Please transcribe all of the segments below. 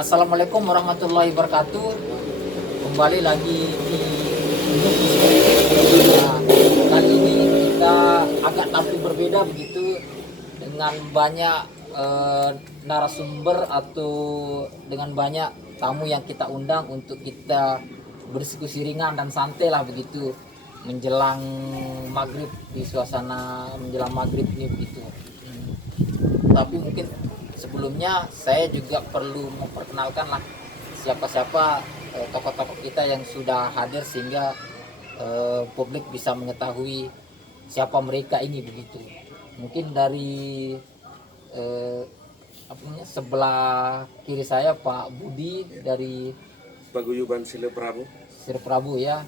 Assalamualaikum warahmatullahi wabarakatuh. Kembali lagi di nah, kali ini kita agak tampil berbeda begitu dengan banyak narasumber atau dengan banyak tamu yang kita undang untuk kita berdiskusi ringan dan santai lah begitu menjelang maghrib, di suasana menjelang maghrib ini begitu. Tapi mungkin sebelumnya saya juga perlu memperkenalkan lah siapa-siapa tokoh-tokoh kita yang sudah hadir sehingga publik bisa mengetahui siapa mereka ini begitu. Mungkin dari sebelah kiri saya Pak Budi dari Paguyuban Sile Prabu. Sir Prabu ya,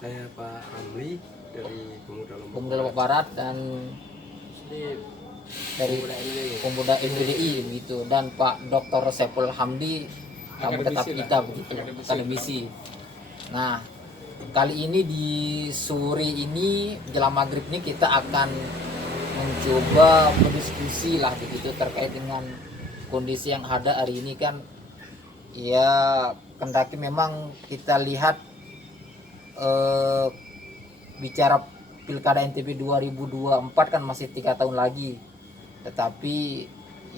Saya Pak Amri dari Pemuda Lombok Barat, dan dari Pemuda MWDI begitu, dan Pak Dr. Sepul Hamdi tamu tetap kita begitu, akademisi. Nah, kali ini di sore ini jelang maghrib ini kita akan mencoba berdiskusi lah begitu terkait dengan kondisi yang ada hari ini kan. Ya, kendaki memang kita lihat bicara Pilkada NTB 2024 kan masih 3 tahun lagi, tetapi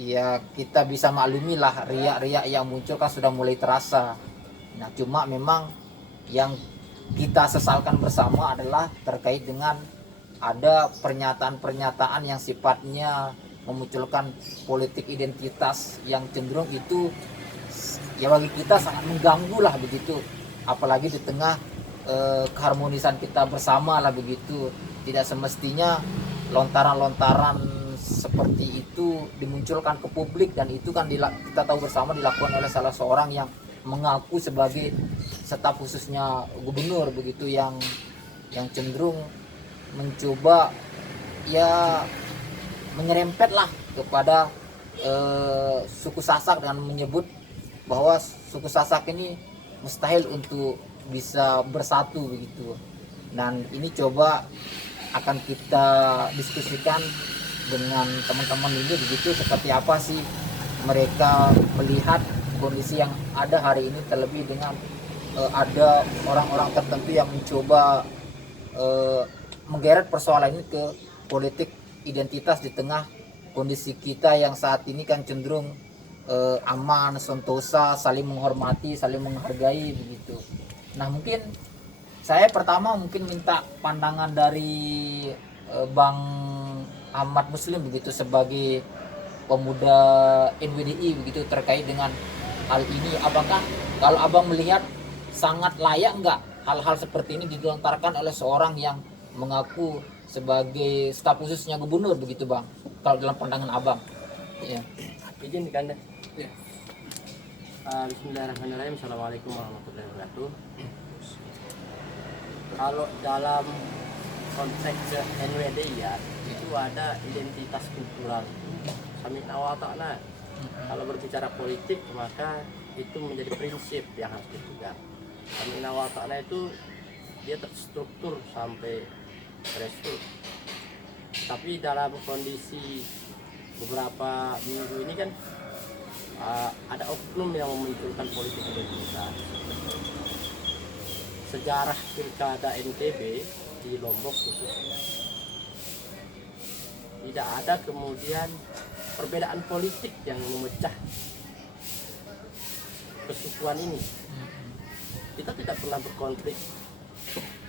ya kita bisa maklumi lah riak-riak yang muncul kan sudah mulai terasa. Nah, cuma memang yang kita sesalkan bersama adalah terkait dengan ada pernyataan-pernyataan yang sifatnya memunculkan politik identitas yang cenderung itu ya bagi kita sangat mengganggu lah begitu, apalagi di tengah keharmonisan kita bersama lah begitu. Tidak semestinya lontaran-lontaran seperti itu dimunculkan ke publik, dan itu kan kita tahu bersama dilakukan oleh salah seorang yang mengaku sebagai staf khususnya gubernur begitu, yang cenderung mencoba ya menyerempet lah kepada suku Sasak dengan menyebut bahwa suku Sasak ini mustahil untuk bisa bersatu begitu. Dan ini coba akan kita diskusikan dengan teman-teman ini begitu, seperti apa sih mereka melihat kondisi yang ada hari ini, terlebih dengan ada orang-orang tertentu yang mencoba menggeret persoalan ini ke politik identitas di tengah kondisi kita yang saat ini kan cenderung aman, sentosa, saling menghormati, saling menghargai begitu. Nah, mungkin saya pertama mungkin minta pandangan dari Bang Ahmad Muslim begitu sebagai pemuda NWDI begitu terkait dengan hal ini. Apakah kalau Abang melihat sangat layak enggak hal-hal seperti ini dilontarkan oleh seorang yang mengaku sebagai staf khususnya gubernur begitu, Bang? Kalau dalam pandangan Abang. Ya. Izin dikanda. Ya. Bismillahirrahmanirrahim. Assalamualaikum warahmatullahi wabarakatuh. Kalau dalam konteks NWDI ya, itu ada identitas kultural. Sami'na wa ta'na. Kalau berbicara politik maka itu menjadi prinsip yang harus dipegang. Sami'na wa ta'na itu dia terstruktur sampai threshold. Tapi dalam kondisi beberapa minggu ini kan ada oknum yang memunculkan politik identitas. Sejarah Pilkada NTB di Lombok khususnya tidak ada kemudian perbedaan politik yang memecah kesukuan ini. Kita tidak pernah berkonflik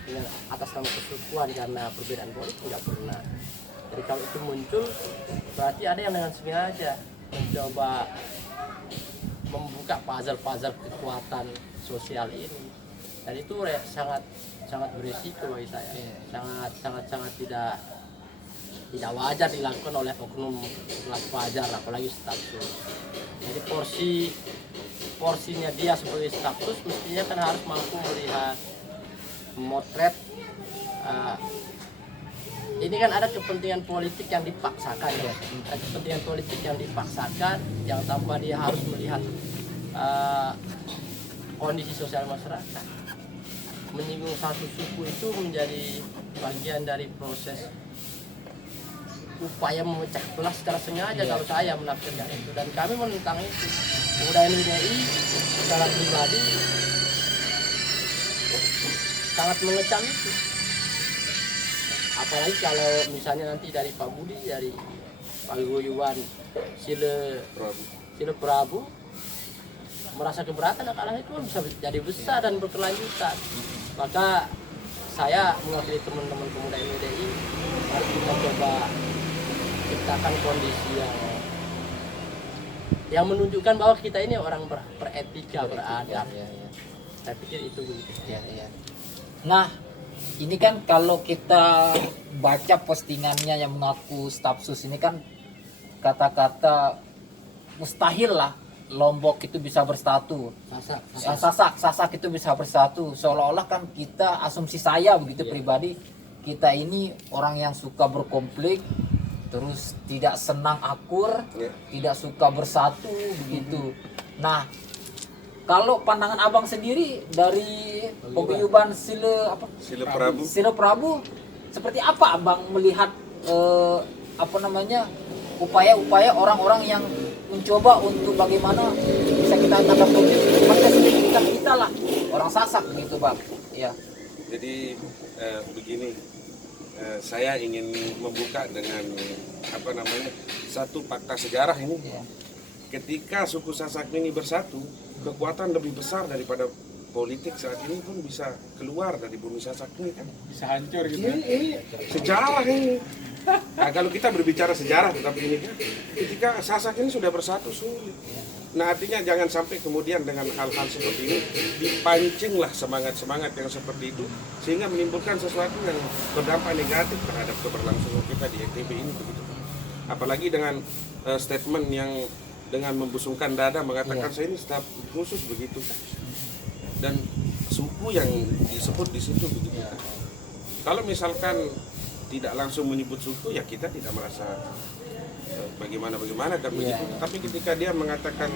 dengan atas nama kesukuan karena perbedaan politik, tidak pernah. Jadi kalau itu muncul berarti ada yang dengan sengaja mencoba membuka puzzle-puzzle kekuatan sosial ini, dan itu sangat berisiko bagi saya. Sangat tidak wajar dilakukan oleh oknum kelas wajar, apalagi status. Jadi porsinya dia sebagai status mestinya kan harus mampu melihat, memotret ini kan ada kepentingan politik yang dipaksakan ya. Ada kepentingan politik yang dipaksakan yang tanpa dia harus melihat kondisi sosial masyarakat. Menyinggung satu suku itu menjadi bagian dari proses upaya memecah belah secara sengaja, kalau saya menafsirkan itu, dan kami menentang itu. pemuda NUDI secara pribadi sangat mengecam itu. Apalagi kalau misalnya nanti dari Pak Budi, dari Paguyuban Sile Prabu merasa keberatan, akan itu bisa jadi besar dan berkelanjutan. Maka saya mewakili teman-teman pemuda NUDI, mari kita coba ciptakan kondisi yang menunjukkan bahwa kita ini orang beretika, beradab. Ya. Saya pikir itu begitu. Ya. Nah, ini kan kalau kita baca postingannya yang mengaku staf sus ini kan kata-kata mustahil lah Lombok itu bisa bersatu. Sasak itu bisa bersatu. Seolah-olah kan kita, asumsi saya begitu pribadi, kita ini orang yang suka berkonflik, terus tidak senang akur, tidak suka bersatu begitu. Nah, kalau pandangan abang sendiri dari paguyuban Sile Prabu, seperti apa abang melihat upaya-upaya orang-orang yang mencoba untuk bagaimana bisa kita tanda kutip kita lah orang Sasak gitu bang? Ya. Jadi begini, saya ingin membuka dengan satu fakta sejarah ini. Ya. Ketika suku Sasak ini bersatu, kekuatan lebih besar daripada politik saat ini pun bisa keluar dari bumi Sasak ini kan. Bisa hancur gitu. Sejarah ini. Nah, kalau kita berbicara sejarah tetapi ini kan, ketika Sasak ini sudah bersatu sulit. Nah, artinya jangan sampai kemudian dengan hal-hal seperti ini dipancinglah semangat-semangat yang seperti itu sehingga menimbulkan sesuatu yang berdampak negatif terhadap keberlangsungan kita di NTB ini begitu. Apalagi dengan statement yang dengan membusungkan dada mengatakan saya ini staf khusus begitu kan. Dan suku yang disebut di situ begitu kan. Kalau misalkan tidak langsung menyebut suku ya kita tidak merasa bagaimana kan begitu. Tapi ketika dia mengatakan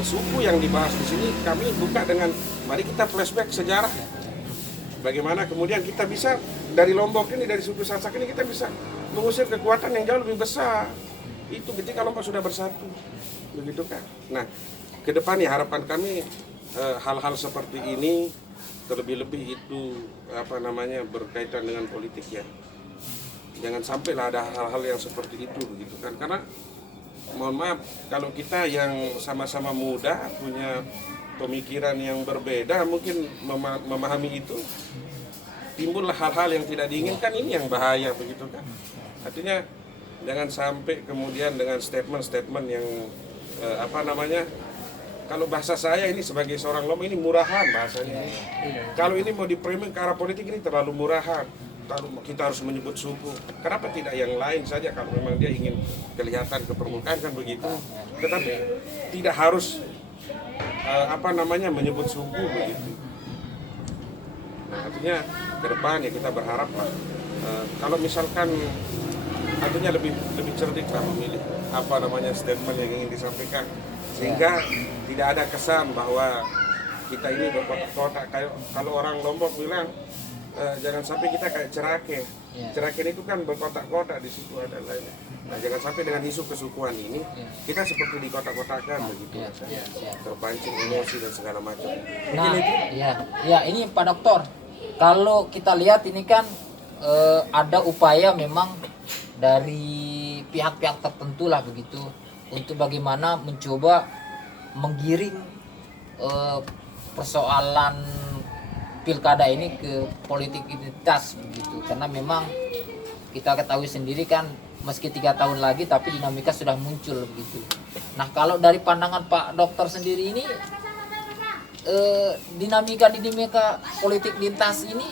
suku yang dibahas di sini, kami buka dengan mari kita flashback sejarah. Bagaimana kemudian kita bisa dari Lombok ini, dari suku Sasak ini kita bisa mengusir kekuatan yang jauh lebih besar. Itu ketika Lombok sudah bersatu, begitu kan. Nah, ke depan ya harapan kami hal-hal seperti ini terlebih-lebih itu berkaitan dengan politik ya. Jangan sampailah ada hal-hal yang seperti itu begitu kan, karena mohon maaf kalau kita yang sama-sama muda punya pemikiran yang berbeda mungkin memahami itu timbullah hal-hal yang tidak diinginkan, ini yang bahaya begitu kan. Artinya jangan sampai kemudian dengan statement-statement yang kalau bahasa saya ini sebagai seorang Lombok ini murahan bahasanya. Kalau ini mau dipriming ke arah politik ini terlalu murahan. Kita harus menyebut suku. Kenapa tidak yang lain saja kalau memang dia ingin kelihatan ke permukaan kan begitu. Tetapi tidak harus menyebut suku begitu. Nah, artinya ke depan ya kita berharap lah kalau misalkan artinya lebih cerdik lah memilih statement yang ingin disampaikan sehingga tidak ada kesan bahwa kita ini berkotak-kotak. Kalau orang Lombok bilang jangan sampai kita kayak Cerake. Cerake itu kan berkotak-kotak, di situ ada lainnya. Nah, jangan sampai dengan isu kesukuan ini kita seperti di kotak-kotakan begitu. Terpancing emosi dan segala macam. Nah, ini Pak Dokter. Kalau kita lihat ini kan ada upaya memang dari pihak-pihak tertentu lah begitu untuk bagaimana mencoba menggiring persoalan pilkada ini ke politik identitas begitu, karena memang kita ketahui sendiri kan meski 3 tahun lagi tapi dinamika sudah muncul begitu. Nah, kalau dari pandangan Pak Dokter sendiri ini dinamika politik identitas ini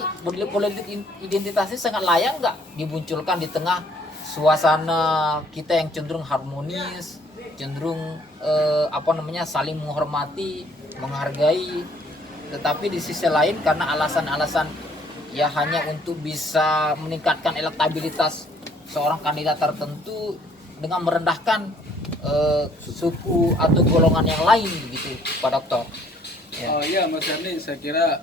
sangat layak nggak dimunculkan di tengah suasana kita yang cenderung harmonis, cenderung saling menghormati, menghargai, tetapi di sisi lain karena alasan-alasan ya hanya untuk bisa meningkatkan elektabilitas seorang kandidat tertentu dengan merendahkan suku atau golongan yang lain gitu, Pak Dokter. Ya Mas Arni, saya kira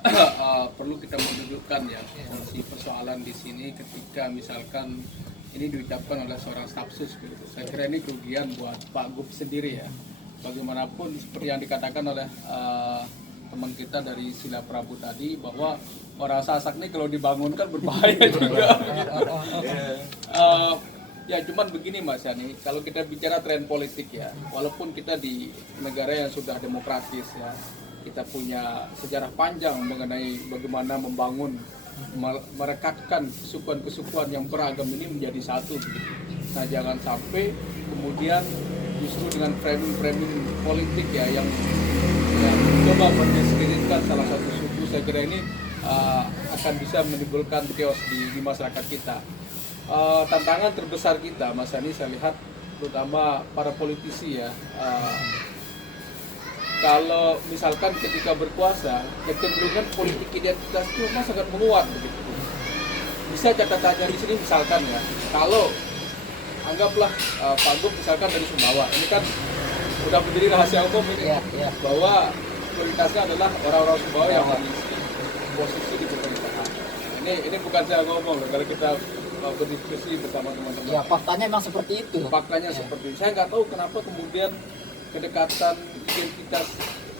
perlu kita menunjukkan ya fungsi persoalan di sini ketika misalkan ini diucapkan oleh seorang staf sus gitu. Saya kira ini kerugian buat Pak Gub sendiri ya. bagaimanapun seperti yang dikatakan oleh teman kita dari Sila Prabu tadi, bahwa orang Sasak ini kalau dibangunkan berbahaya juga. Ya cuman begini Mas Yani, kalau kita bicara tren politik ya, walaupun kita di negara yang sudah demokratis ya, kita punya sejarah panjang mengenai bagaimana membangun, merekatkan kesukuan-kesukuan yang beragam ini menjadi satu. Nah jangan sampai kemudian justru dengan framing politik ya yang coba mendiskreditkan salah satu suku, saya kira ini akan bisa menimbulkan chaos di masyarakat kita. Tantangan terbesar kita, Mas Yani, saya lihat terutama para politisi ya, kalau misalkan ketika berkuasa, kecenderungan politik identitas itu memang sangat menguat begitu. Bisa catatannya di sini misalkan ya, kalau anggaplah Pak Gup misalkan dari Sumbawa, ini kan udah menjadi rahasia umum ini, bahwa prioritasnya adalah orang-orang Sumbawa yang mengisi posisi di pemerintahan. Ini bukan saya ngomong loh, kalau kita berdiskusi bersama teman-teman. Ya, faktanya memang seperti itu. Faktanya seperti itu. Saya nggak tahu kenapa kemudian kedekatan identitas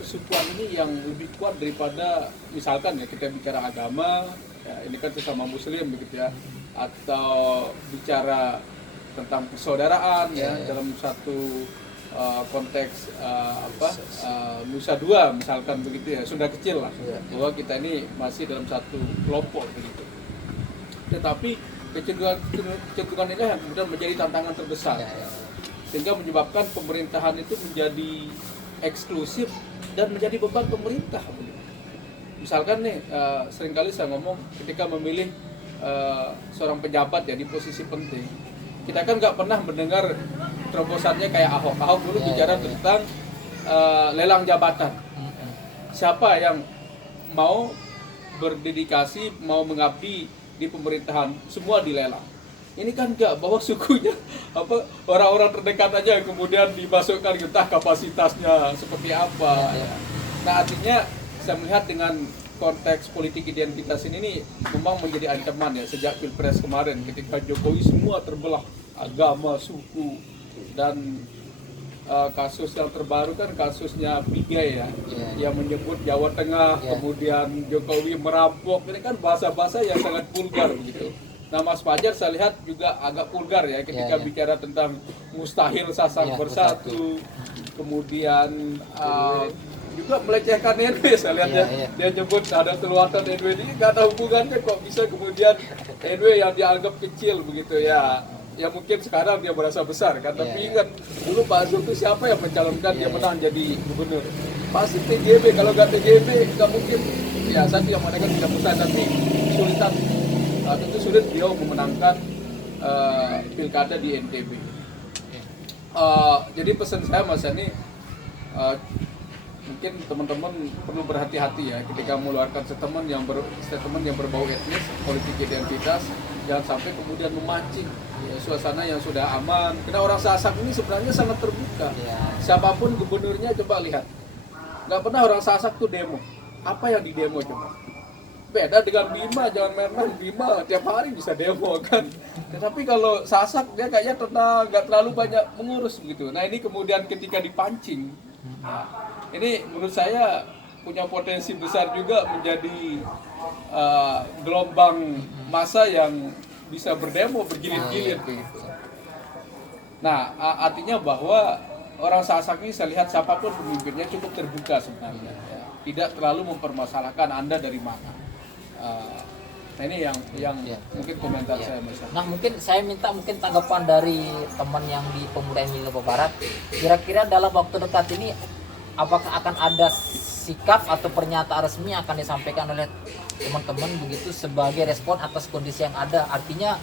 kesukuan ini yang lebih kuat daripada misalkan ya kita bicara agama, ya ini kan sesama Muslim begitu ya, atau bicara tentang persaudaraan ya dalam satu konteks Nusa Dua misalkan begitu ya, Sunda kecil lah, bahwa kita ini masih dalam satu kelompok begitu. Tetapi kecenderungan ini yang kemudian menjadi tantangan terbesar, sehingga menyebabkan pemerintahan itu menjadi eksklusif dan menjadi beban pemerintah. Misalkan nih, seringkali saya ngomong ketika memilih seorang pejabat ya di posisi penting, kita kan nggak pernah mendengar terobosannya kayak Ahok. Ahok dulu bicara tentang lelang jabatan. Siapa yang mau berdedikasi, mau mengabdi di pemerintahan, semua dilelang. Ini kan enggak, bahwa sukunya orang-orang terdekat aja yang kemudian dimasukkan, entah kapasitasnya seperti apa. Nah artinya saya melihat dengan konteks politik identitas ini memang menjadi ancaman ya sejak Pilpres kemarin, ketika Jokowi semua terbelah agama, suku, dan kasus yang terbaru kan kasusnya Pigai ya, yang menyebut Jawa Tengah, kemudian Jokowi merampok. Ini kan bahasa-bahasa yang sangat vulgar begitu. Nah Mas Fajar saya lihat juga agak vulgar ya ketika bicara tentang mustahil Sasak bersatu, kemudian juga melecehkan NW. Saya lihat dia nyebut ada keluatan NW, ini nggak ada hubungannya kok bisa kemudian NW yang dianggap kecil begitu ya. Ya mungkin sekarang dia merasa besar kan, tapi ingat dulu Pak Zul itu siapa yang mencalonkan dia menang jadi gubernur? Pasti TGB, kalau nggak TGB nggak mungkin. Ya satu yang mana kan tidak besar, tapi kesulitan, tentu sulit dia memenangkan pilkada di NTB. Jadi pesan saya Mas Yani, mungkin teman-teman perlu berhati-hati ya ketika mengeluarkan statement yang berbau etnis, politik identitas, jangan sampai kemudian memancing ya, suasana yang sudah aman. Karena orang Sasak ini sebenarnya sangat terbuka. Siapapun gubernurnya coba lihat, nggak pernah orang Sasak tuh demo. Apa yang di demo coba? Beda dengan Bima, jangan main-main. Bima tiap hari bisa demo kan. Tetapi kalau Sasak dia kayaknya nggak terlalu banyak mengurus begitu. Nah ini kemudian ketika dipancing, ini menurut saya punya potensi besar juga menjadi gelombang massa yang bisa berdemo bergilir-gilir begitu. Nah, artinya bahwa orang Sasak ini saya lihat siapapun pemimpinnya cukup terbuka sebenarnya, ya. Tidak terlalu mempermasalahkan Anda dari mana. Nah ini yang mungkin komentar saya Mas. Nah mungkin saya minta tanggapan dari teman yang di Pemuda Jawa Barat. Kira-kira dalam waktu dekat ini apakah akan ada sikap atau pernyataan resmi yang akan disampaikan oleh teman-teman begitu sebagai respon atas kondisi yang ada? Artinya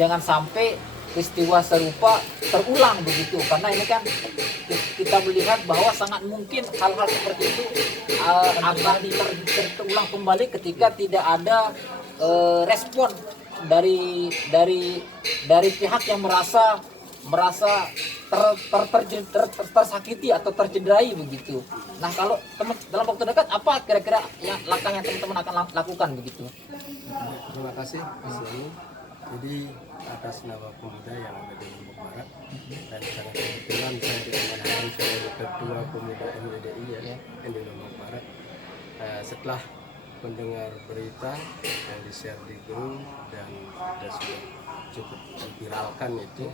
jangan sampai peristiwa serupa terulang begitu, karena ini kan kita melihat bahwa sangat mungkin hal-hal seperti itu akan terulang kembali ketika tidak ada respon dari pihak yang merasa tersakiti atau tercederai begitu. Nah kalau dalam waktu dekat apa kira-kira langkah yang teman-teman akan lakukan begitu? Terima kasih Mas Yani. Jadi atas nama pemuda yang ada di Lombok Barat, dan sangat kebetulan saya diamanahkan sebagai ketua pemuda MUIDI ya, yang di Lombok Barat. Setelah mendengar berita yang di-share di grup dan sudah cukup viralkan itu,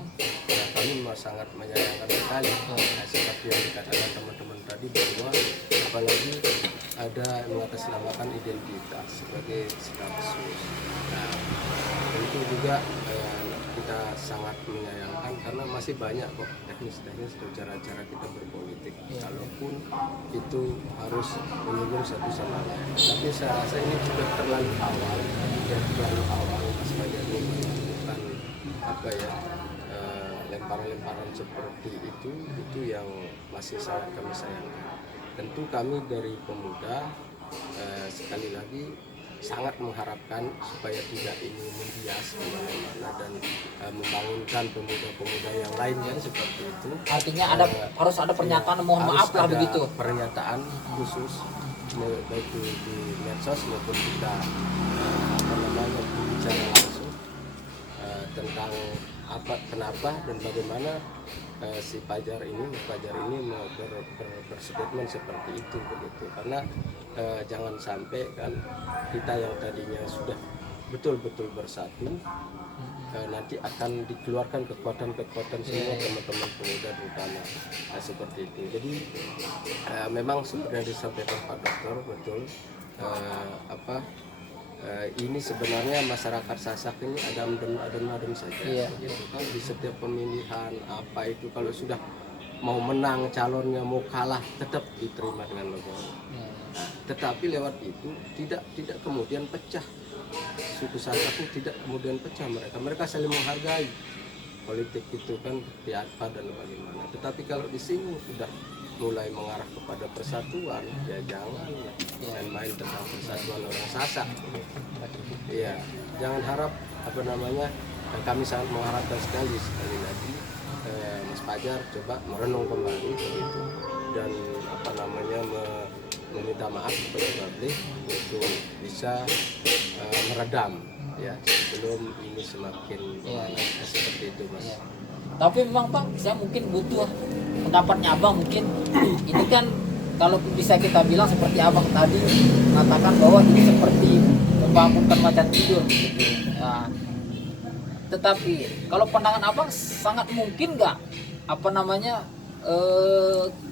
ya kami sangat menyayangkan sekali. Seperti yang dikatakan teman-teman tadi, bahwa apalagi ada mengatasnamakan identitas sebagai staf khusus. Nah, tentu juga kita sangat menyayangkan karena masih banyak kok teknis-teknis atau cara-cara kita berpolitik, kalaupun itu harus menyinggung satu sama lain. Tapi saya rasa ini sudah terlalu awal, Mas Fajar melakukan apa ya, lemparan-lemparan seperti itu yang masih sangat kami sayangkan. Tentu kami dari pemuda sekali lagi sangat mengharapkan supaya tidak ini membias kemana-mana dan membangunkan pemuda-pemuda yang lainnya seperti itu. Artinya harus ada pernyataan mohon maaf lah begitu. Pernyataan khusus baik di medsos maupun kita bicara langsung tentang kenapa dan bagaimana si Fajar ini berstatement seperti itu begitu. Karena jangan sampai kan kita yang tadinya sudah betul-betul bersatu nanti akan dikeluarkan kekuatan-kekuatan semua teman-teman pemuda terutama seperti itu. Jadi memang sebenarnya disampaikan Pak Dokter betul, ini sebenarnya masyarakat Sasak ini adem-adem saja, gitu kan. Di setiap pemilihan apa itu kalau sudah mau menang calonnya, mau kalah tetap diterima dengan legowo. Tetapi lewat itu tidak kemudian pecah. Suku Sasak itu tidak kemudian pecah, mereka saling menghargai. Politik itu kan seperti apa dan bagaimana. Tetapi kalau disinggung sudah mulai mengarah kepada persatuan, ya jangan main-main tentang persatuan orang Sasak. Ya, jangan harap kami sangat mengharapkan sekali lagi Mas Fajar coba merenung kembali begitu dan meminta maaf kepada publik untuk bisa meredam ya sebelum ini semakin seperti itu, Mas. Tapi memang Pak, saya mungkin butuh pendapatnya Abang mungkin. Ini kan kalau bisa kita bilang seperti Abang tadi mengatakan bahwa ini seperti membangunkan macan tidur gitu. Nah, tetapi kalau pandangan Abang sangat mungkin nggak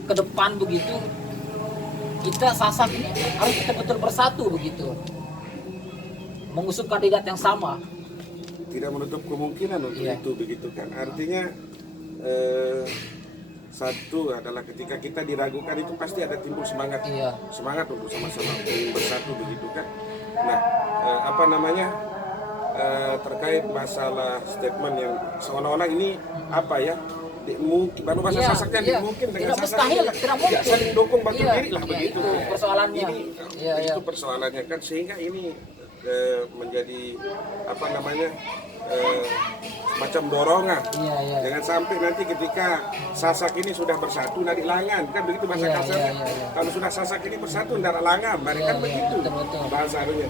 ke depan begitu kita Sasak ini harus betul-betul bersatu begitu, mengusung kandidat yang sama. Tidak menutup kemungkinan untuk itu begitu kan. Artinya satu adalah ketika kita diragukan itu pasti ada timbul semangat untuk sama-sama bersatu begitu kan. Nah terkait masalah statement yang seolah-olah ini mungkin baru bahasa Sasaknya mungkin dengan Sasak tidak saling dukung bantu diri lah begitu. Itu persoalannya. Itu persoalannya kan, sehingga ini menjadi macam dorongan. Jangan sampai nanti ketika Sasak ini sudah bersatu nari langan kan begitu bahasa kasarnya. Kalau sudah Sasak ini bersatu ndak langan, kan begitu bahasanya.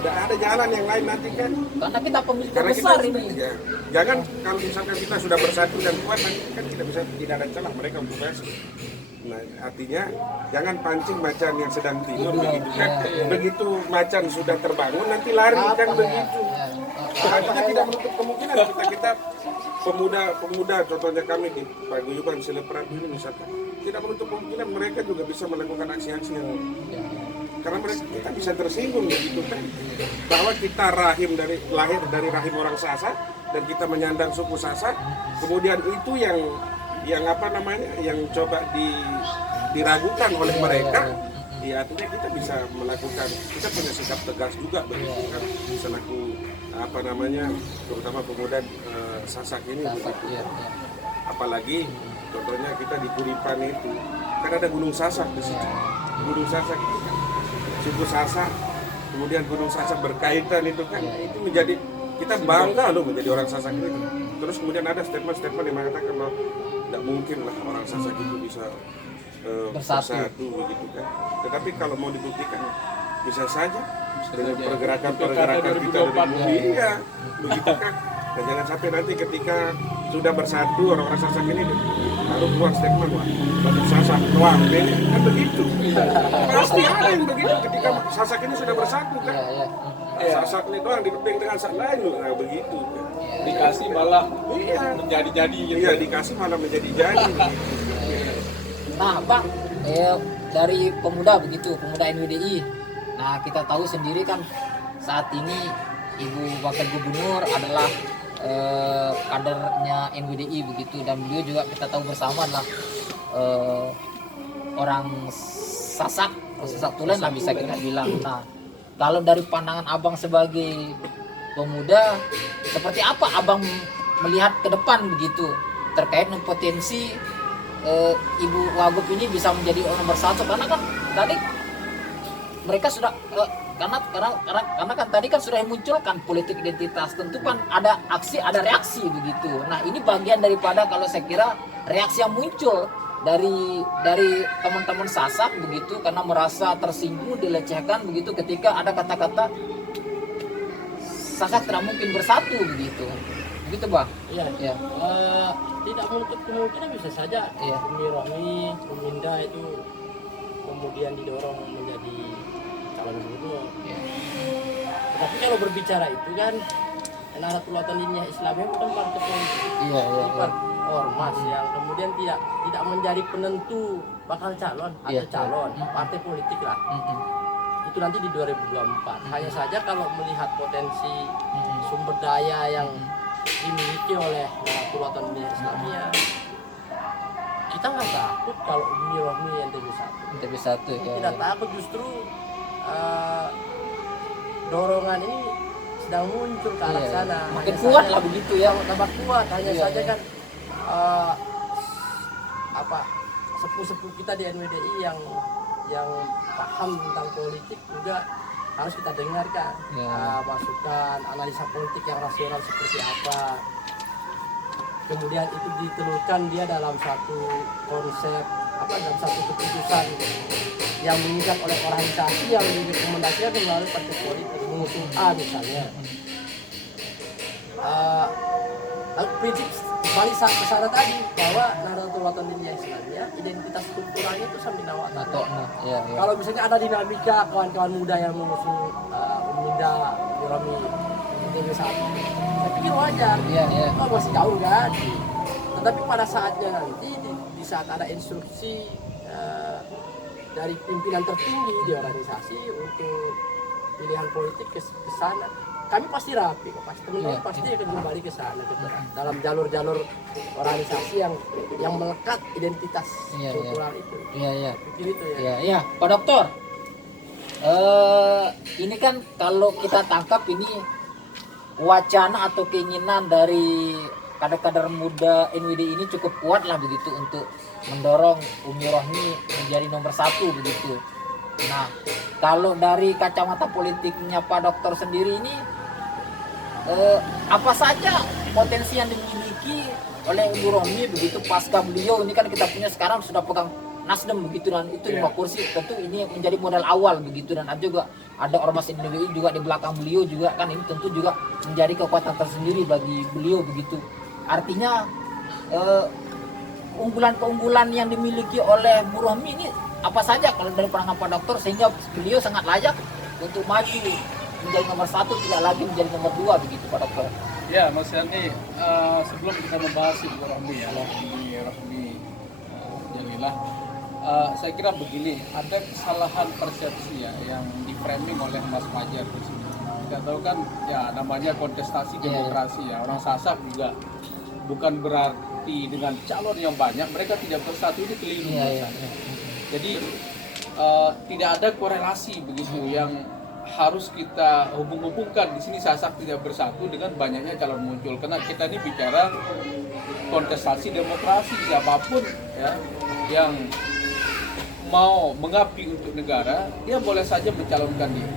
Tidak ada jalan yang lain nanti kan. Karena kita pemilik besar ini. Jangan kalau misalkan kita sudah bersatu dan kuat nanti kan kita bisa tidak ada celah mereka untuk masuk. Nah, artinya jangan pancing macan yang sedang tidur begitu kan. Begitu macan sudah terbangun nanti lari kan begitu. Artinya tidak menutup kemungkinan kita pemuda contohnya kami di Paguyuban Seleprat ini misalkan tidak menutup kemungkinan mereka juga bisa melakukan aksi-aksi yang karena kita bisa tersinggung begitu kan bahwa kita lahir dari rahim orang Sasak dan kita menyandang suku Sasak, kemudian itu yang coba diragukan oleh mereka. Ya artinya kita bisa melakukan, kita punya sikap tegas juga begitu kan selaku terutama pemuda Sasak ini begitu. Apalagi contohnya kita di Kuripan itu kan ada Gunung Sasak di situ. Gunung Sasak itu kan suku Sasak, kemudian Gunung Sasak berkaitan itu kan itu menjadi kita bangga loh menjadi orang Sasak itu. Terus kemudian ada statement yang mengatakan bahwa tidak mungkin lah orang Sasak itu bisa bersatu begitu kan. Tetapi kalau mau dibuktikan bisa saja dengan saja. pergerakan kita 2024, dari iya begitu kan. Dan jangan sampai nanti ketika sudah bersatu orang-orang Sasak ini lalu keluar statement wah bagi Sasak doang ini kan begitu. Pasti ada yang begitu ketika Sasak ini sudah bersatu kan. Sasak ini doang diteping dengan Sasak lain loh, nah, begitu. Dikasih malah Iya. menjadi-jadi gitu. Iya dikasih malah menjadi-jadi. Nah, Bang, dari pemuda begitu, pemuda NWDI. Nah, kita tahu sendiri kan saat ini Ibu Wakil Gubernur adalah kadernya NWDI begitu, dan beliau juga kita tahu bersama lah orang Sasak Tulen lah bisa kita bilang. Nah, kalau dari pandangan Abang sebagai pemuda, seperti apa Abang melihat ke depan begitu terkait dengan potensi Ibu Wagub ini bisa menjadi nomor satu, karena kan tadi mereka sudah karena kan tadi kan sudah munculkan politik identitas, tentu kan ada aksi ada reaksi begitu. Nah ini bagian daripada kalau saya kira reaksi yang muncul dari teman-teman Sasak begitu, karena merasa tersinggung, dilecehkan begitu ketika ada kata-kata Sasak tidak mungkin bersatu begitu Bang. Iya. Ya. Tidak menutup kemungkinan bisa saja Iya. Umi Rohmi, Uminda itu kemudian didorong menjadi calon gubernur. Ya. Tapi kalau berbicara itu kan Nahdlatul Wathon Islamiyah bukan partai politik, Iya. bukan ormas yang kemudian tidak menjadi penentu bakal calon atau Iya. calon partai politik lah. Itu nanti di 2024. Hanya saja kalau melihat potensi sumber daya yang dimiliki oleh Nahdlatul Wathon Islamiyah, kita nggak takut kalau Umi Rohmi yang NTB 1 ya. tidak takut, justru dorongan ini sedang muncul ke arah Iya. sana. Makin Hanya kuat saja- lah begitu ya. tambah kuat. Hanya Iya, saja iya. kan sepuh-sepuh kita di NWDI yang paham tentang politik juga harus kita dengarkan. Iya. Masukan analisa politik yang rasional seperti apa, kemudian itu ditelurkan dia dalam satu konsep dalam satu keputusan yang diinginkan oleh organisasi yang direkomendasikan melalui partai politik, mengusung A misalnya. Lalu prinsip balik ke sana tadi bahwa Nahdlatul Wathon Islamiyah identitas kulturalnya itu sambil nawatan. Atau ya. Kalau misalnya ada dinamika kawan-kawan muda yang mengusung Uminda, Rohmi, NTB 1, saya pikir wajar. Iya. Oh, masih jauh kan. Tetapi pada saatnya nanti di saat ada instruksi dari pimpinan tertinggi di organisasi untuk pilihan politik ke sana, kami pasti rapi kok, pasti teman-teman Iya. pasti akan kembali ke sana dalam jalur-jalur organisasi yang melekat identitas Iya, kultural itu. Iya. Pikir itu ya. Ya, Pak Dokter. Ini kan kalau kita tangkap ini wacana atau keinginan dari kader-kader muda NWD ini cukup kuat lah begitu untuk mendorong Umi Rohmi menjadi nomor 1 begitu. Nah, kalau dari kacamata politiknya Pak Dokter sendiri ini apa saja potensi yang dimiliki oleh Umi Rohmi begitu pasca beliau ini kan kita punya sekarang sudah pegang Nasdem begitu, dan itu 5 kursi, tentu ini menjadi modal awal begitu, dan ada juga ada ormas NWDI juga di belakang beliau juga kan, ini tentu juga menjadi kekuatan tersendiri bagi beliau begitu. Artinya keunggulan-keunggulan yang dimiliki oleh Bu Rohmi ini apa saja kalau dari pandangan Pak Dokter sehingga beliau sangat layak untuk maju menjadi nomor 1, tidak lagi menjadi nomor 2 begitu Pak Dokter. Ya, Mas Yani, sebelum kita membahas Ibu Rohmi ya, Umi Rohmi Jalilah, saya kira begini, ada kesalahan persepsi ya yang di framing oleh Mas Fajar di sini. Kita tahu kan ya namanya kontestasi demokrasi ya, orang Sasak juga bukan berarti dengan calon yang banyak mereka tidak bersatu, itu keliru. Jadi tidak ada korelasi begitu yang harus kita hubung-hubungkan di sini Sasak tidak bersatu dengan banyaknya calon muncul, karena kita ini bicara kontestasi demokrasi, siapapun ya yang mau mengabdi untuk negara dia boleh saja mencalonkan diri,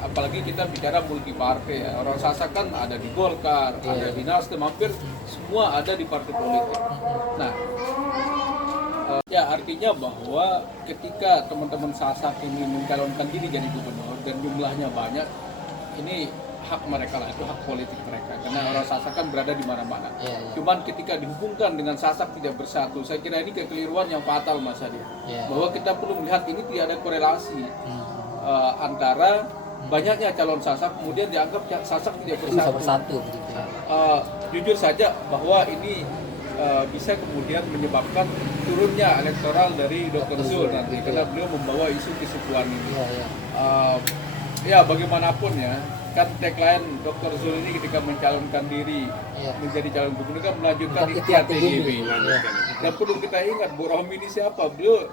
apalagi kita bicara multi partai ya. Orang Sasak kan ada di Golkar, ada di Nasdem, hampir semua ada di partai politik. Nah Ya, artinya bahwa ketika teman-teman Sasak ini mencalonkan diri jadi gubernur dan jumlahnya banyak, ini hak mereka lah, itu hak politik mereka. Karena orang Sasak kan berada di mana-mana. Iya, iya. Cuman ketika dihubungkan dengan Sasak tidak bersatu, saya kira ini kekeliruan yang fatal Mas Adi. Iya. Bahwa kita perlu melihat ini tidak ada korelasi Hmm. antara banyaknya calon Sasak, kemudian dianggap Sasak tidak Bisa bersatu. bersatu begitu. Jujur saja bahwa ini bisa kemudian menyebabkan turunnya elektoral dari Dr. Zul nanti karena beliau membawa isu kesukuan ini. Iya, iya. Ya bagaimanapun ya, kan tagline Dr. Zul ini ketika mencalonkan diri Iya. menjadi calon gubernur kan melanjutkan Bukan ikhtiar ikhtiar TGB. TGB. Iya. Dan perlu kita ingat Bu Rohmi ini siapa? Beliau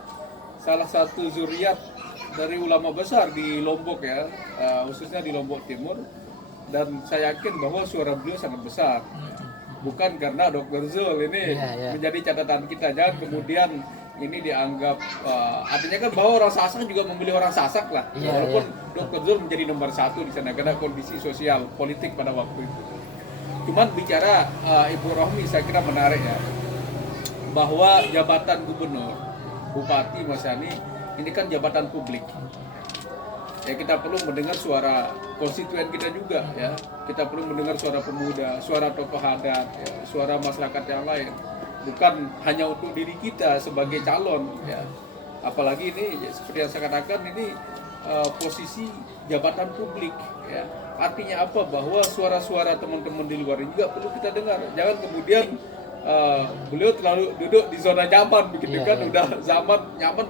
salah satu zuriat dari ulama besar di Lombok ya, khususnya di Lombok Timur. Dan saya yakin bahwa suara beliau sangat besar. Bukan karena Dr. Zul ini Iya, iya. menjadi catatan kita. Jangan kemudian ini dianggap artinya kan bahwa orang Sasak juga memilih orang Sasak lah. Iya, Walaupun Dr. Zul menjadi nomor 1 di sana karena kondisi sosial politik pada waktu itu. Cuman bicara Ibu Rohmi saya kira menarik ya, bahwa jabatan gubernur, bupati, Mas Yani ini kan jabatan publik. Ya kita perlu mendengar suara konstituen kita juga ya. Kita perlu mendengar suara pemuda, suara tokoh adat, ya, suara masyarakat yang lain. Bukan hanya untuk diri kita sebagai calon ya. Apalagi ini ya, seperti yang saya katakan ini posisi jabatan publik ya. Artinya apa? Bahwa suara-suara teman-teman di luar ini juga perlu kita dengar. Jangan kemudian beliau terlalu duduk di zona nyaman begitu Iya, kan, iya. udah zaman nyaman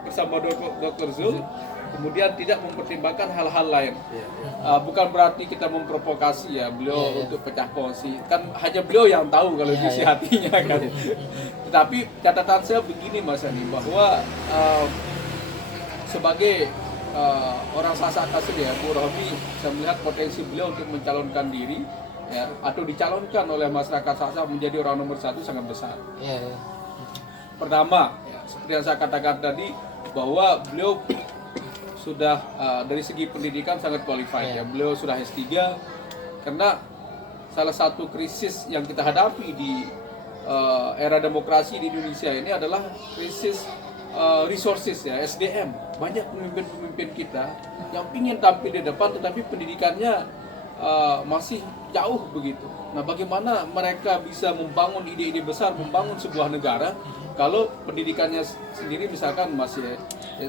bersama Dr. Zul, kemudian tidak mempertimbangkan hal-hal lain. Bukan berarti kita memprovokasi ya beliau Iya, iya. untuk pecah kongsi, kan hanya beliau yang tahu kalau Iya, isi iya. hatinya kan. Tetapi catatan saya begini Mas Ani, bahwa sebagai orang Sasak asli ya, Bu Rohmi, saya melihat potensi beliau untuk mencalonkan diri ya, atau dicalonkan oleh masyarakat Sasak menjadi orang nomor 1 sangat besar. Iya, iya. Pertama, ya, seperti yang saya katakan tadi, bahwa beliau sudah dari segi pendidikan sangat qualified ya. Beliau sudah S3 karena salah satu krisis yang kita hadapi di era demokrasi di Indonesia ini adalah krisis resources ya, SDM. Banyak pemimpin-pemimpin kita yang ingin tampil di depan tetapi pendidikannya masih jauh begitu. Nah, bagaimana mereka bisa membangun ide-ide besar, membangun sebuah negara kalau pendidikannya sendiri misalkan masih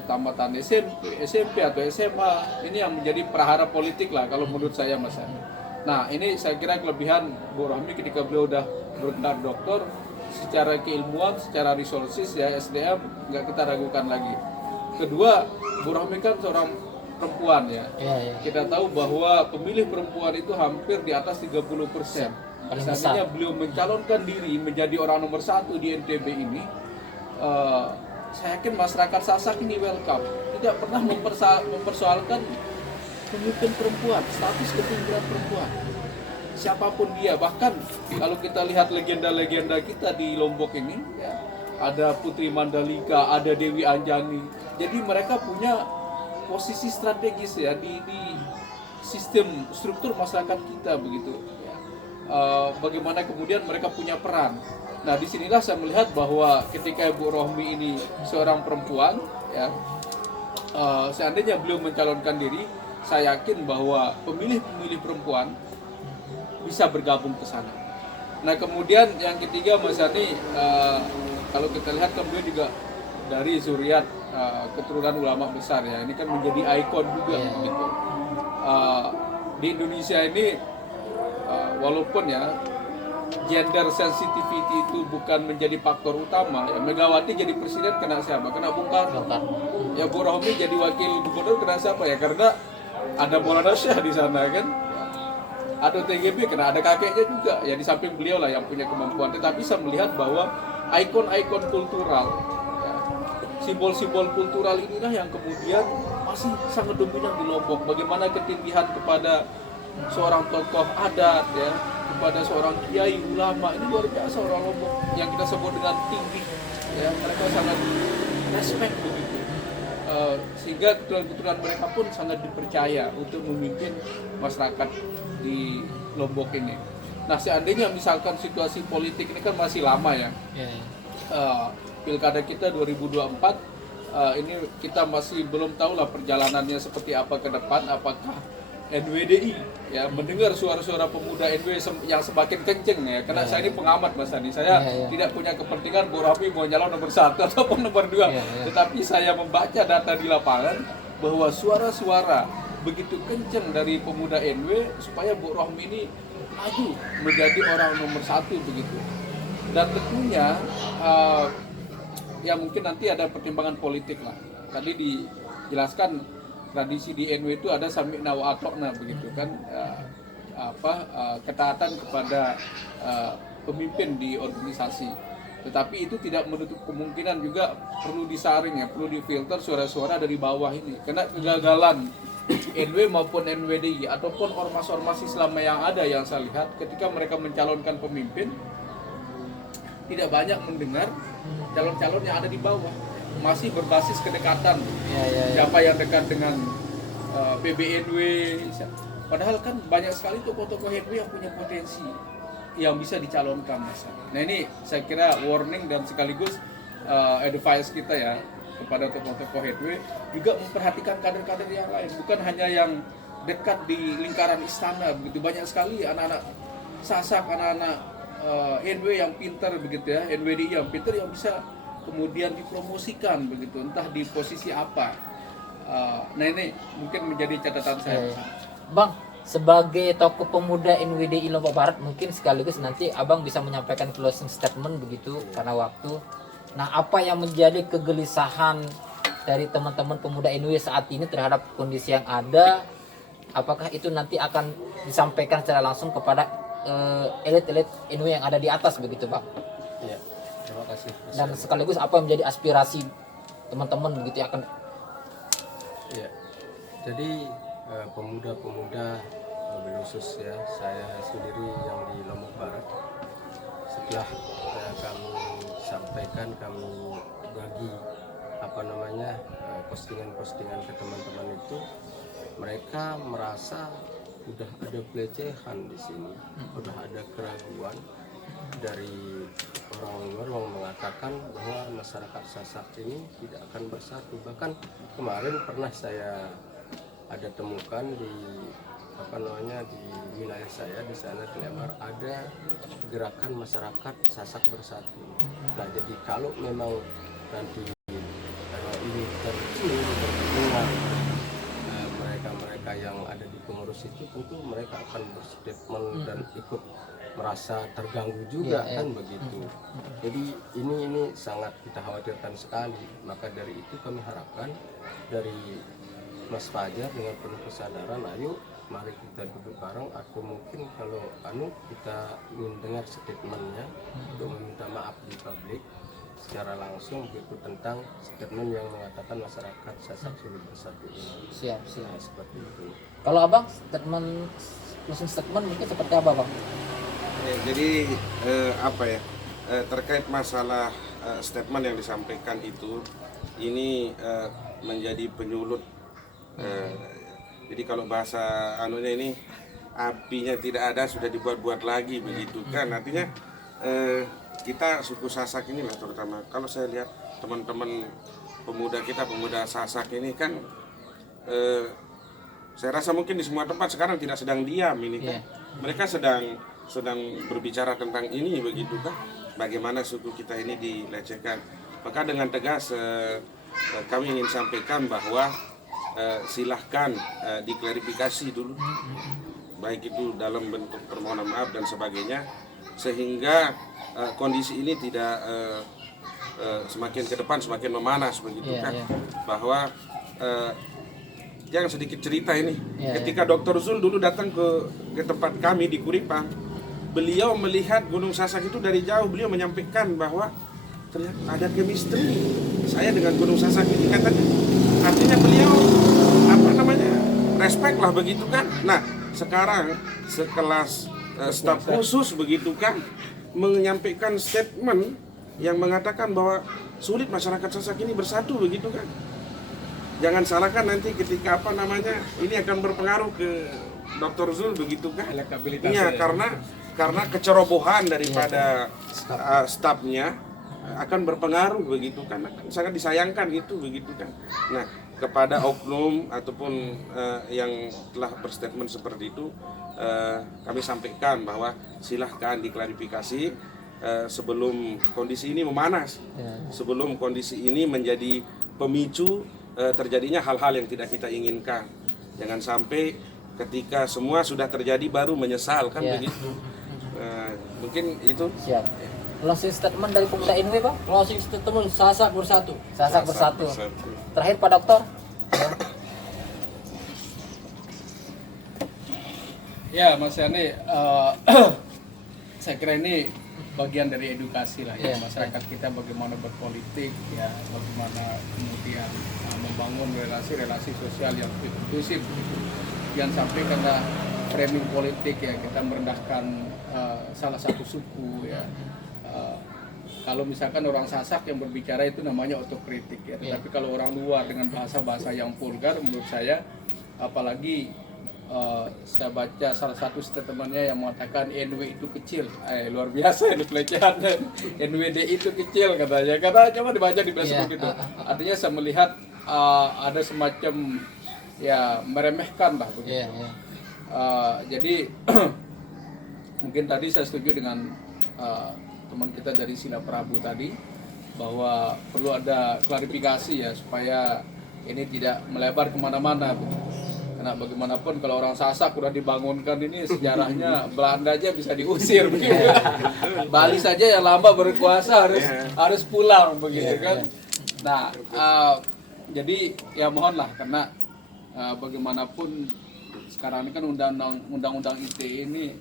tamatan SMP atau SMA, ini yang menjadi prahara politik lah kalau menurut saya Mas Ani. Nah, ini saya kira kelebihan Bu Rohmi ketika beliau udah bergelar doktor, secara keilmuan, secara resources ya SDM nggak kita ragukan lagi. Kedua, Bu Rohmi kan seorang perempuan ya. Iya, iya. Kita tahu bahwa pemilih perempuan itu hampir di atas 30%. Paling Seandainya besar. beliau mencalonkan diri menjadi orang nomor 1 di NTB ini, saya yakin masyarakat Sasak ini welcome. Tidak pernah mempersoalkan pemimpin perempuan, status kepemimpinan perempuan. Siapapun dia, bahkan kalau kita lihat legenda-legenda kita di Lombok ini, ya, ada Putri Mandalika, ada Dewi Anjani. Jadi mereka punya posisi strategis ya di sistem struktur masyarakat kita begitu. Ya. Bagaimana kemudian mereka punya peran. Nah, disinilah saya melihat bahwa ketika Ibu Rohmi ini seorang perempuan, ya, seandainya beliau mencalonkan diri, saya yakin bahwa pemilih-pemilih perempuan bisa bergabung ke sana. Nah, kemudian yang ketiga Mas Ani, kalau kita lihat kan beliau juga dari zuriat keturunan ulama besar ya. Ini kan menjadi ikon juga gitu. Di Indonesia ini walaupun ya gender sensitivity itu bukan menjadi faktor utama ya, Megawati jadi presiden kena siapa? Kena Bung Karno. Ya Bu Rohmi jadi wakil gubernur kena siapa ya? Karena ada Maulana Syekh di sana kan. Ada TGB kena ada kakeknya juga ya, di samping beliau lah yang punya kemampuan. Tetapi saya melihat bahwa ikon-ikon kultural ya, simbol-simbol kultural inilah yang kemudian masih sangat dominan di Lombok. Bagaimana ketinggian kepada seorang tokoh adat ya, kepada seorang kiai ulama, ini luar biasa orang Lombok yang kita sebut dengan tinggi ya, mereka sangat respect begitu. Sehingga keturunan mereka pun sangat dipercaya untuk memimpin masyarakat di Lombok ini. Nah, seandainya misalkan situasi politik ini kan masih lama ya, pilkada kita 2024 ini kita masih belum tahu lah perjalanannya seperti apa ke depan. Apakah NWDI ya mendengar suara-suara pemuda NW yang semakin kenceng ya, karena saya ini pengamat Mas Andi, saya tidak punya kepentingan Bu Rohmi mau nyalon nomor 1 ataupun nomor 2, tetapi saya membaca data di lapangan bahwa suara-suara begitu kenceng dari pemuda NW supaya Bu Rohmi ini maju menjadi orang nomor 1 begitu. Dan tentunya ya mungkin nanti ada pertimbangan politik lah. Tadi dijelaskan tradisi di NW itu ada sami'na wa ata'na begitu kan, ketaatan kepada pemimpin di organisasi. Tetapi itu tidak menutup kemungkinan juga perlu disaring ya, perlu difilter suara-suara dari bawah ini. Karena kegagalan NW maupun NWDI ataupun ormas-ormas Islam yang ada yang saya lihat ketika mereka mencalonkan pemimpin tidak banyak mendengar calon-calon yang ada di bawah. Masih berbasis kedekatan, siapa yang dekat dengan PBNW. Padahal kan banyak sekali tokoh-tokoh NW yang punya potensi yang bisa dicalonkan. Nah ini saya kira warning dan sekaligus advice kita ya kepada tokoh-tokoh NW juga memperhatikan kader-kader yang lain, bukan hanya yang dekat di lingkaran istana begitu. Banyak sekali anak-anak Sasak, anak-anak NW yang pintar begitu ya, NWDI yang pintar yang bisa kemudian dipromosikan begitu, entah di posisi apa. Nah ini mungkin menjadi catatan saya. Bang, sebagai tokoh pemuda NWDI Lombok Barat, mungkin sekaligus nanti Abang bisa menyampaikan closing statement begitu karena waktu. Nah, apa yang menjadi kegelisahan dari teman-teman pemuda NW saat ini terhadap kondisi yang ada? Apakah itu nanti akan disampaikan secara langsung kepada elit-elit NW yang ada di atas begitu, Bang? Iya. Terima kasih. Dan sekaligus apa yang menjadi aspirasi teman-teman begitu ya akan. Ya, jadi pemuda-pemuda lebih khusus ya, saya sendiri yang di Lombok Barat, setelah kami sampaikan, kami bagi postingan-postingan ke teman-teman itu, mereka merasa udah ada pelecehan di sini, udah ada keraguan dari orang luar yang mengatakan bahwa masyarakat Sasak ini tidak akan bersatu. Bahkan kemarin pernah saya ada temukan di di wilayah saya di sana di Lembar ada gerakan masyarakat Sasak bersatu. Nah jadi kalau memang nanti ini terdengar mereka yang ada di pengurus itu, tentu mereka akan berstatement dan ikut merasa terganggu juga kan begitu. Jadi ini sangat kita khawatirkan sekali. Maka dari itu kami harapkan dari Mas Fajar dengan penuh kesadaran, ayo mari kita duduk bareng, atau mungkin kalau kita mendengar statementnya untuk meminta maaf di publik secara langsung begitu tentang statement yang mengatakan masyarakat Sasak sulit bersatu ini. Siap. Nah, seperti itu. Kalau Abang closing statement mungkin seperti apa, Bang? Jadi terkait masalah statement yang disampaikan itu, ini menjadi penyulut. Jadi kalau bahasa ini apinya tidak ada sudah dibuat-buat lagi begitu kan. Artinya kita suku Sasak ini lah terutama, kalau saya lihat teman-teman pemuda kita, pemuda Sasak ini kan saya rasa mungkin di semua tempat sekarang tidak sedang diam ini kan. Mereka sedang berbicara tentang ini begitu kan, bagaimana suku kita ini dilecehkan. Maka dengan tegas kami ingin sampaikan bahwa silahkan diklarifikasi dulu, baik itu dalam bentuk permohonan maaf dan sebagainya, sehingga kondisi ini tidak semakin ke depan semakin memanas begitu kan. Bahwa jangan sedikit cerita ini, ketika Dr. Zul dulu datang ke tempat kami di Kuripang, beliau melihat Gunung Sasak itu dari jauh, beliau menyampaikan bahwa ternyata ada chemistry saya dengan Gunung Sasak ini, katanya. Artinya beliau respect lah begitu kan. Nah sekarang sekelas staf khusus begitu kan menyampaikan statement yang mengatakan bahwa sulit masyarakat Sasak ini bersatu begitu kan. Jangan salahkan nanti ketika ini akan berpengaruh ke Dr. Zul begitu kan. Iya, karena kecerobohan daripada stafnya akan berpengaruh begitu kan, sangat disayangkan itu begitu kan. Nah, kepada oknum ataupun yang telah berstatement seperti itu, kami sampaikan bahwa silahkan diklarifikasi sebelum kondisi ini memanas, sebelum kondisi ini menjadi pemicu terjadinya hal-hal yang tidak kita inginkan. Jangan sampai ketika semua sudah terjadi baru menyesal kan begitu. Mungkin itu. Siap. Closing statement dari pemuda NW, Pak. Closing statement, Sasak bersatu. Sasak bersatu. Terakhir Pak Dokter. Ya Mas Yani, saya kira ini bagian dari edukasi lah ya, masyarakat kita bagaimana berpolitik ya, bagaimana kemudian membangun relasi-relasi sosial yang inklusif. Jangan sampai karena framing politik ya kita merendahkan salah satu suku ya. Kalau misalkan orang Sasak yang berbicara itu namanya otokritik ya, tetapi kalau orang luar dengan bahasa-bahasa yang vulgar, menurut saya, apalagi saya baca salah satu statementnya yang mengatakan NW itu kecil, luar biasa ini pelecehan. NWD itu kecil katanya, karena coba dibaca di Facebook itu. Artinya saya melihat ada semacam ya meremehkan lah begitu. Jadi mungkin tadi saya setuju dengan teman kita dari Sila Prabu tadi bahwa perlu ada klarifikasi ya supaya ini tidak melebar kemana-mana begitu. Karena bagaimanapun kalau orang Sasak udah dibangunkan ini sejarahnya Belanda aja bisa diusir begitu. Bali saja yang lama berkuasa harus pulang begitu kan. Nah jadi ya mohonlah karena bagaimanapun sekarang ini kan undang-undang ITE ini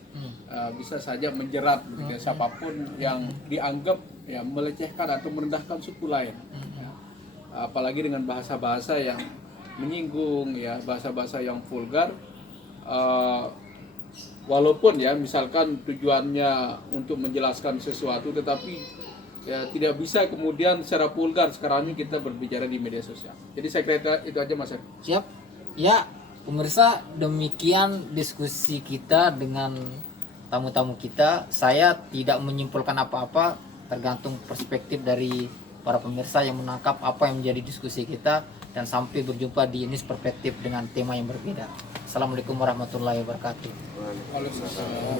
bisa saja menjerat gitu, siapapun yang dianggap ya melecehkan atau merendahkan suku lain, apalagi dengan bahasa-bahasa yang menyinggung ya, bahasa-bahasa yang vulgar, walaupun ya misalkan tujuannya untuk menjelaskan sesuatu, tetapi ya tidak bisa kemudian secara vulgar sekarang ini kita berbicara di media sosial. Jadi saya kira itu aja Mas. Siap. Ya, pemirsa, demikian diskusi kita dengan tamu-tamu kita. Saya tidak menyimpulkan apa-apa, tergantung perspektif dari para pemirsa yang menangkap apa yang menjadi diskusi kita, dan sampai berjumpa di News Perspektif dengan tema yang berbeda. Assalamualaikum warahmatullahi wabarakatuh. Waalaikumsalam.